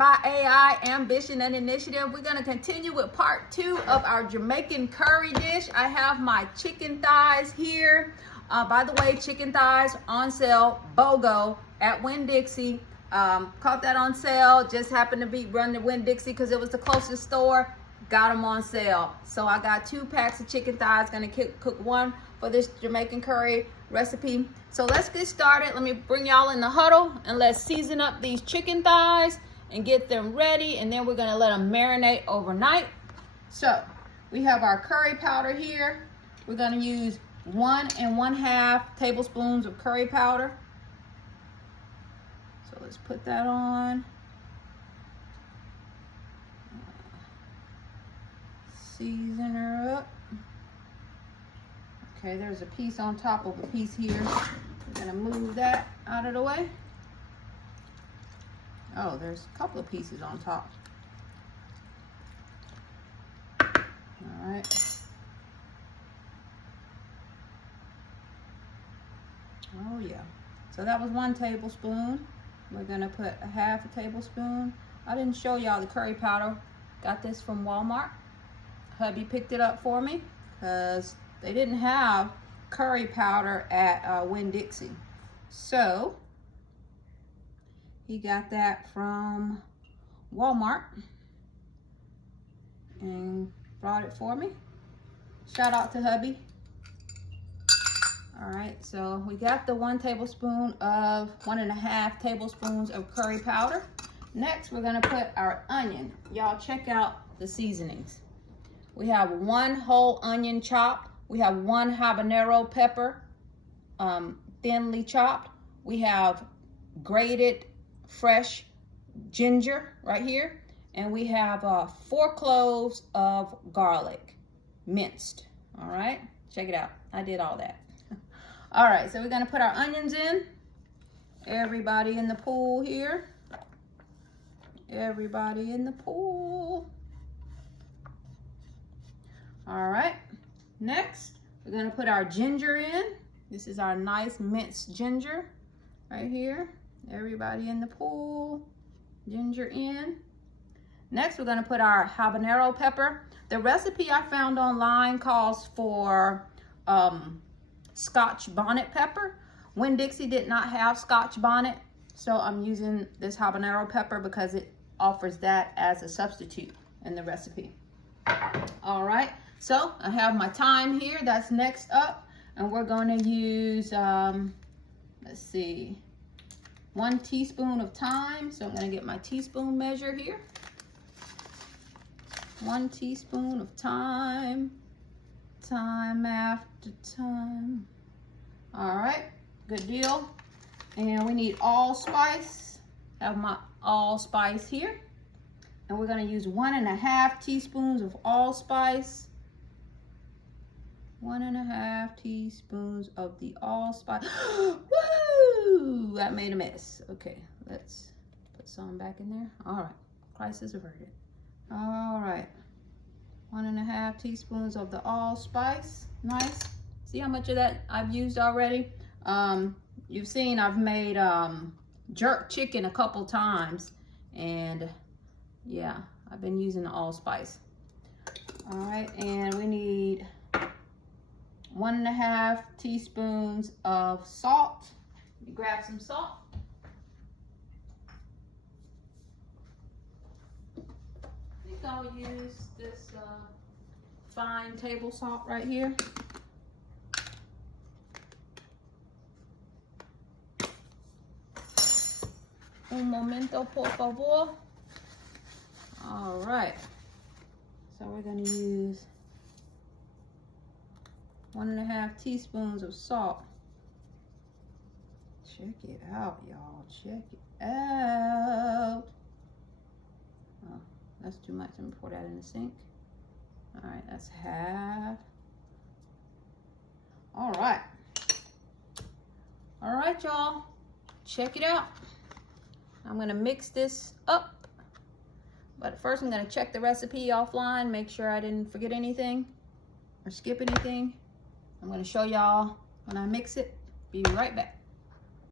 by AI, Ambition and Initiative. We're gonna continue with part 2 of our Jamaican curry dish. I have my chicken thighs here. By the way, chicken thighs on sale, BOGO at Winn-Dixie. Caught that on sale, just happened to be running to Winn-Dixie because it was the closest store. Got them on sale. So I got 2 packs of chicken thighs, gonna cook one for this Jamaican curry recipe. So let's get started. Let me bring y'all in the huddle and let's season up these chicken thighs and get them ready, and then we're gonna let them marinate overnight. So we have our curry powder here. We're gonna use 1 1/2 tablespoons of curry powder. So let's put that on. Season her up. Okay, there's a piece on top of a piece here. We're gonna move that out of the way. Oh, there's a couple of pieces on top. All right. Oh yeah. So that was 1 tablespoon. We're gonna put a 1/2 tablespoon. I didn't show y'all the curry powder. Got this from Walmart. Hubby picked it up for me because they didn't have curry powder at Winn-Dixie. So he got that from Walmart and brought it for me. Shout out to hubby. All right, so we got the 1 tablespoon of 1 1/2 tablespoons of curry powder. Next, we're gonna put our onion. Y'all check out the seasonings. We have 1 whole onion chopped. We have 1 habanero pepper, thinly chopped. We have grated fresh ginger right here. And we have 4 cloves of garlic, minced. All right, check it out. I did all that. All right, so we're gonna put our onions in. Everybody in the pool here. Everybody in the pool. All right, next, we're gonna put our ginger in. This is our nice minced ginger right here. Everybody in the pool, ginger in. Next, we're gonna put our habanero pepper. The recipe I found online calls for Scotch bonnet pepper. Winn-Dixie did not have Scotch bonnet, so I'm using this habanero pepper because it offers that as a substitute in the recipe. All right, so I have my thyme here. That's next up, and we're going to use, let's see, 1 teaspoon of thyme. So I'm going to get my teaspoon measure here. 1 teaspoon of thyme. Time after time. All right, good deal. And we need allspice. Have my allspice here. And we're gonna use 1 1/2 teaspoons of allspice. 1 1/2 teaspoons of the allspice. Woo! That made a mess. Okay, let's put some back in there. All right, crisis averted. All right, 1 1/2 teaspoons of the allspice. Nice. See how much of that I've used already? You've seen I've made jerk chicken a couple times, and yeah, I've been using the allspice. All right, and we need 1 1/2 teaspoons of salt. Let me grab some salt. I think I'll use this fine table salt right here. Un momento, por favor. All right, so we're gonna use 1 1/2 teaspoons of salt. Check it out, y'all. Check it out. Oh, that's too much. Let me pour that in the sink. All right, that's half. All right. All right, y'all. Check it out. I'm gonna mix this up. But first I'm gonna check the recipe offline, make sure I didn't forget anything or skip anything. I'm gonna show y'all when I mix it. Be right back.